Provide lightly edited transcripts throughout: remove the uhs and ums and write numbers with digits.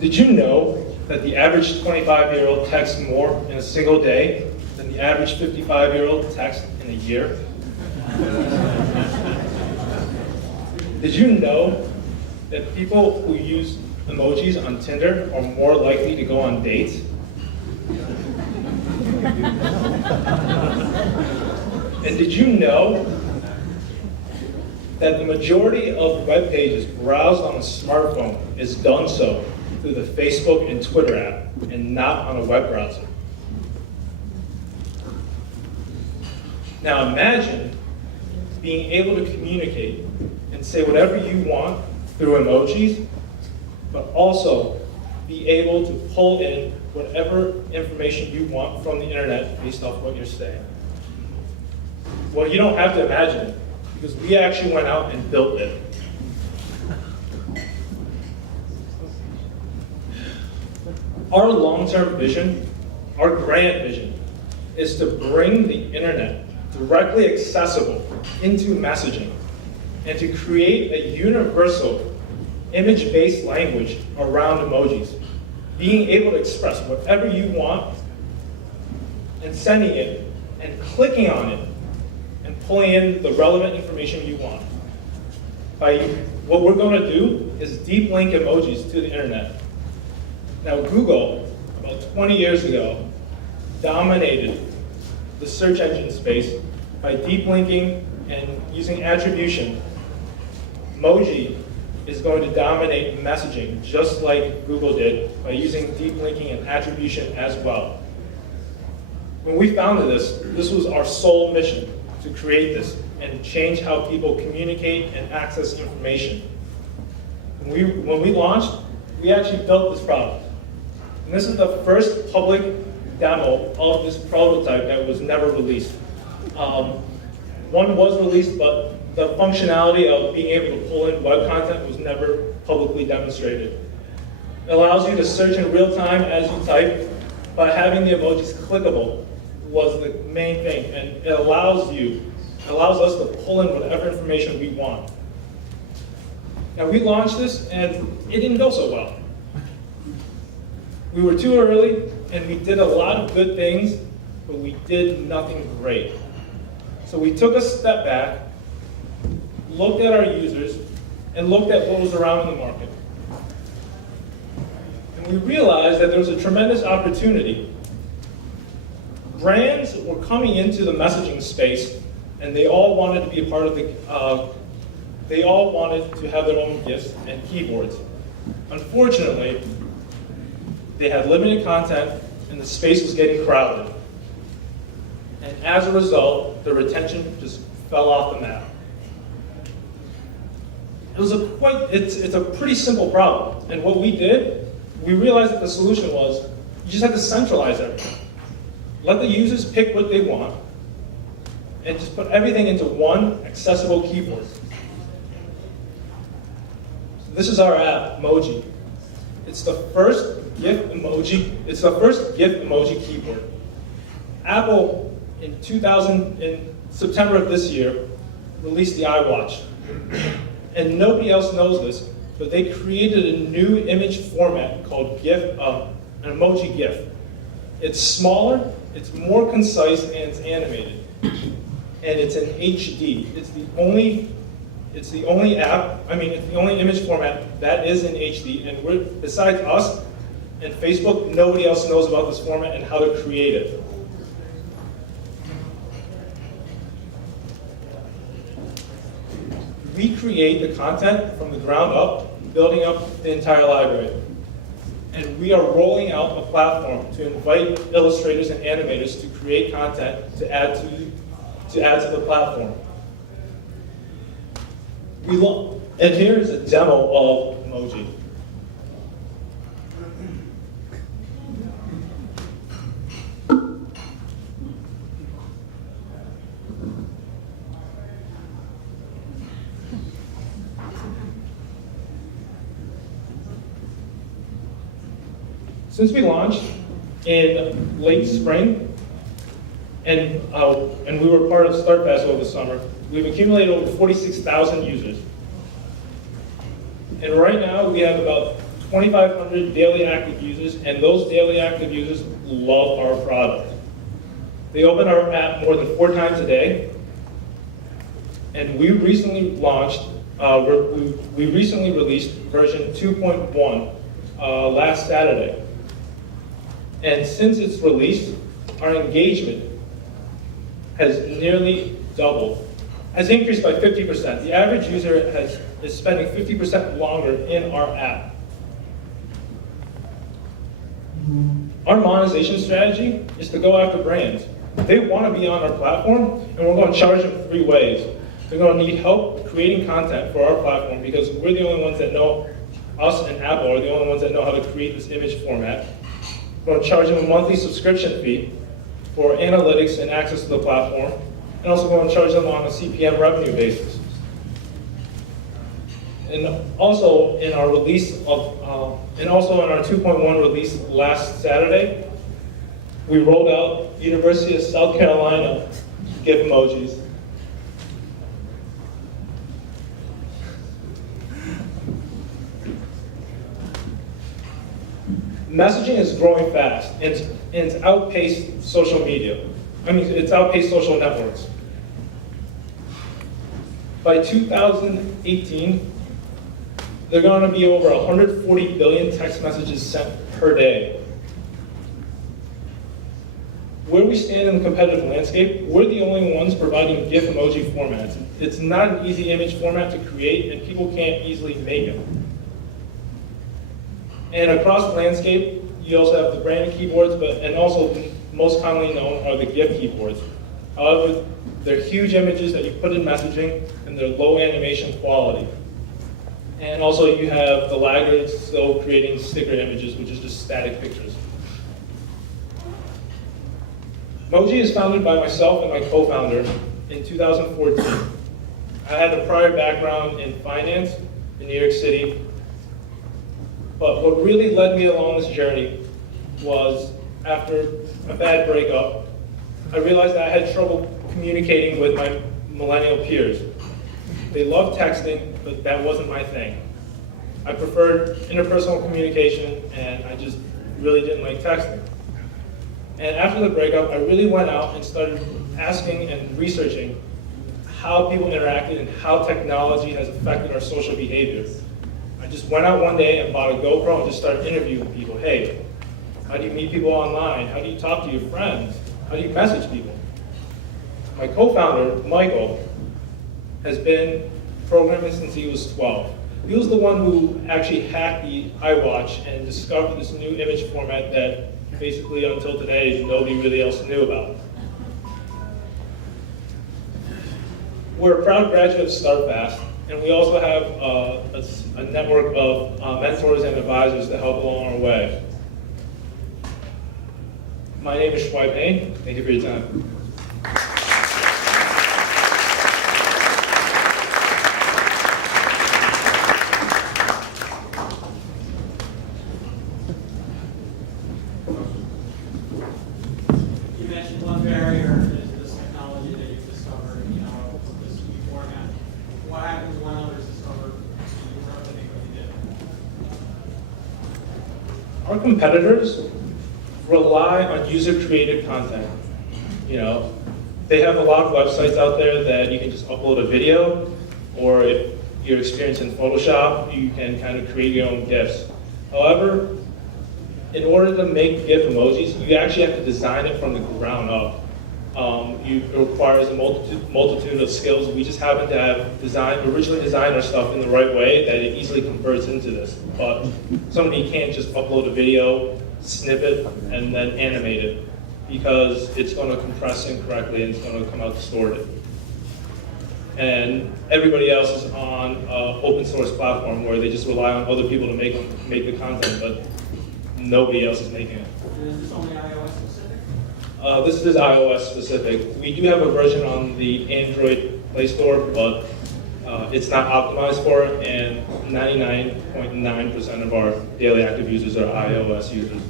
Did you know that the average 25-year-old texts more in a single day than the average 55-year-old texts in a year? Did you know that people who use emojis on Tinder are more likely to go on dates? And did you know that the majority of web pages browsed on a smartphone is done so through the Facebook and Twitter app and not on a web browser? Now imagine being able to communicate and say whatever you want through emojis, but also be able to pull in whatever information you want from the internet based off what you're saying. Well, you don't have to imagine it, because we actually went out and built it. Our long-term vision, our grand vision, is to bring the internet directly accessible into messaging and to create a universal image-based language around emojis, being able to express whatever you want and sending it and clicking on it and pulling in the relevant information you want. What we're going to do is deep link emojis to the internet. Now Google, about 20 years ago, dominated the search engine space by deep linking and using attribution. Mogee is going to dominate messaging just like Google did by using deep linking and attribution as well. When we founded this was our sole mission, to create this and change how people communicate and access information. When we launched, we actually built this product. And this is the first public demo of this prototype that was never released. One was released, but the functionality of being able to pull in web content was never publicly demonstrated. It allows you to search in real time as you type, but having the emojis clickable was the main thing, and it allows us to pull in whatever information we want. Now we launched this, and it didn't go so well. We were too early, and we did a lot of good things, but we did nothing great. So we took a step back, looked at our users, and looked at what was around in the market. And we realized that there was a tremendous opportunity. Brands were coming into the messaging space, and they all wanted to be a part of they all wanted to have their own GIFs and keyboards. Unfortunately, they had limited content, and the space was getting crowded. And as a result, the retention just fell off the map. It's a pretty simple problem. And what we did, we realized that the solution was, you just have to centralize everything. Let the users pick what they want, and just put everything into one accessible keyboard. So this is our app, Mogee. It's the first GIF emoji keyboard. Apple in September of this year released the iWatch. And nobody else knows this, but they created a new image format called GIF, an emoji GIF. It's smaller, it's more concise, and it's animated. And it's in HD. It's the only image format that is in HD, and besides us and Facebook, nobody else knows about this format and how to create it. We create the content from the ground up, building up the entire library. And we are rolling out a platform to invite illustrators and animators to create content to add to the platform. And here is a demo of Mogee. Since we launched in late spring, and we were part of StartFest over the summer, we've accumulated over 46,000 users. And right now we have about 2,500 daily active users, and those daily active users love our product. They open our app more than 4 times a day, and we recently launched, we recently released version 2.1 last Saturday. And since its release, our engagement has nearly doubled, has increased by 50%. The average user is spending 50% longer in our app. Our monetization strategy is to go after brands. They want to be on our platform, and we're going to charge them 3 ways. They're going to need help creating content for our platform because we're the only ones that know, us and Apple are the only ones that know how to create this image format. We're going to charge them a monthly subscription fee for analytics and access to the platform, and also going to charge them on a CPM revenue basis. And also in our release of, and also in our 2.1 release last Saturday, we rolled out University of South Carolina GIF emojis. Messaging is growing fast, and it's outpaced social media. It's outpaced social networks. By 2018, there are going to be over 140 billion text messages sent per day. Where we stand in the competitive landscape, we're the only ones providing GIF emoji formats. It's not an easy image format to create, and people can't easily make them. And across the landscape, you also have the branded keyboards, and also most commonly known are the GIF keyboards. However, they're huge images that you put in messaging, and they're low animation quality. And also you have the laggards still creating sticker images, which is just static pictures. Mogee is founded by myself and my co-founder in 2014. I had a prior background in finance in New York City, but what really led me along this journey was after a bad breakup, I realized that I had trouble communicating with my millennial peers. They loved texting, but that wasn't my thing. I preferred interpersonal communication, and I just really didn't like texting. And after the breakup, I really went out and started asking and researching how people interacted and how technology has affected our social behavior. I just went out one day and bought a GoPro and just started interviewing people. Hey, how do you meet people online? How do you talk to your friends? How do you message people? My co-founder, Michael, has been programming since he was 12. He was the one who actually hacked the iWatch and discovered this new image format that basically until today nobody really else knew about. We're a proud graduate of StartFast, and we also have a network of mentors and advisors that help along our way. My name is Schweib Hain. Thank you for your time. You mentioned one barrier is this technology that you've discovered, this new format. What happens when others discover you replicate what you did? Our competitors rely on user-created content. They have a lot of websites out there that you can just upload a video, or if you're experienced in Photoshop, you can kind of create your own GIFs. However, in order to make GIF emojis, you actually have to design it from the ground up. It requires a multitude of skills. We just happen to have originally designed our stuff in the right way that it easily converts into this. But somebody can't just upload a video, snip it, and then animate it, because it's going to compress incorrectly and it's going to come out distorted. And everybody else is on an open source platform where they just rely on other people to make the content, but nobody else is making it. Is this only iOS specific? This is iOS specific. We do have a version on the Android Play Store, but it's not optimized for it, and 99.9% of our daily active users are iOS users.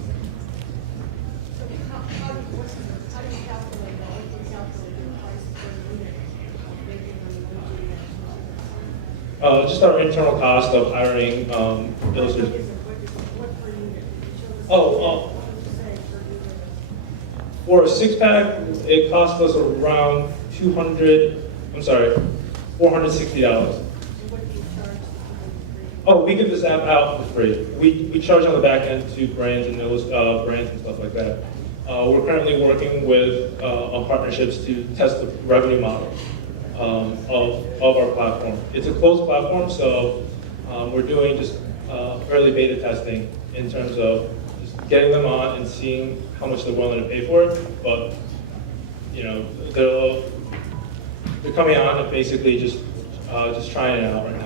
Just our internal cost of hiring illustrators. Oh, for a six-pack, it costs us around $460. Oh, we give this app out for free. We charge on the back end to brands and those brands and stuff like that. We're currently working with on partnerships to test the revenue model of our platform. It's a closed platform, so we're doing just early beta testing in terms of just getting them on and seeing how much they're willing to pay for it. But they're coming on and basically just trying it out right now.